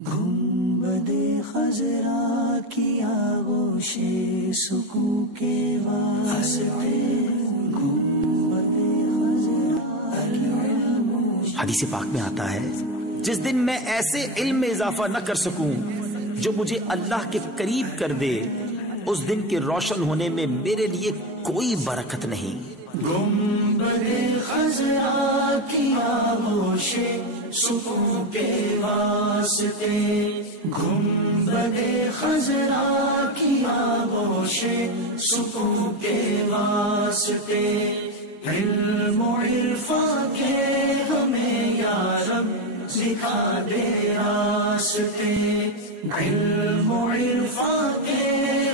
گنبد خضرا کی آغوش سکون کے واسطے گنبد خضرا۔ حدیث پاک میں آتا ہے جس دن میں ایسے علم میں اضافہ نہ کر سکوں جو مجھے اللہ کے قریب کر دے، اس دن کے روشن ہونے میں میرے لیے کوئی برکت نہیں۔ گنبد خضرا کی آغوش سکون کے واسطے گنبد خضرا کی آغوش سکون کے واسطے، علم و عرفان کے ہمیں یا رب دکھا دے راستے، علم و عرفان کے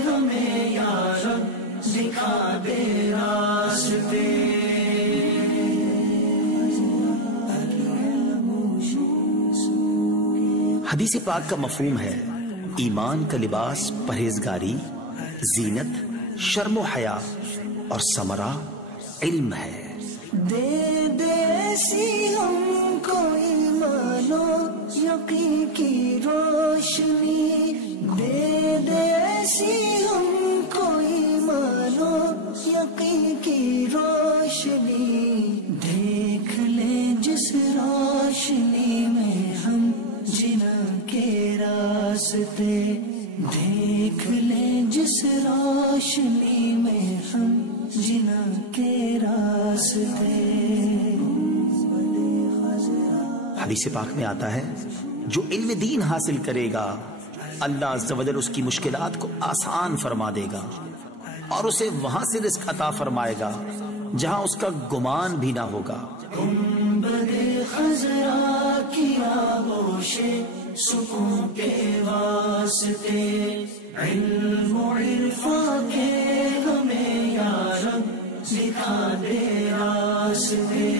ہمیں یا رب دکھا دے راستے۔ حدیث پاک کا مفہوم ہے ایمان کا لباس پرہیزگاری، زینت، شرم و حیا اور ثمرہ علم ہے۔ دے دے ایسی ہم کو ایمان و یقین کی روشنی، دے دے ایسی ہم کو ایمان و یقین کی روشنی، دیکھ لیں جس روشنی میں ہم جنا کے راستے، دیکھ لیں جس روشنی میں ہم جنا کے راستے۔ حدیث پاک میں آتا ہے جو علم دین حاصل کرے گا اللہ عز و جل اس کی مشکلات کو آسان فرما دے گا اور اسے وہاں سے رزق عطا فرمائے گا جہاں اس کا گمان بھی نہ ہوگا۔ گنبد خضرا کی آغوش سکون کے واسطے، علم و عرفان کے ہمیں یا رب دکھا دے راستے،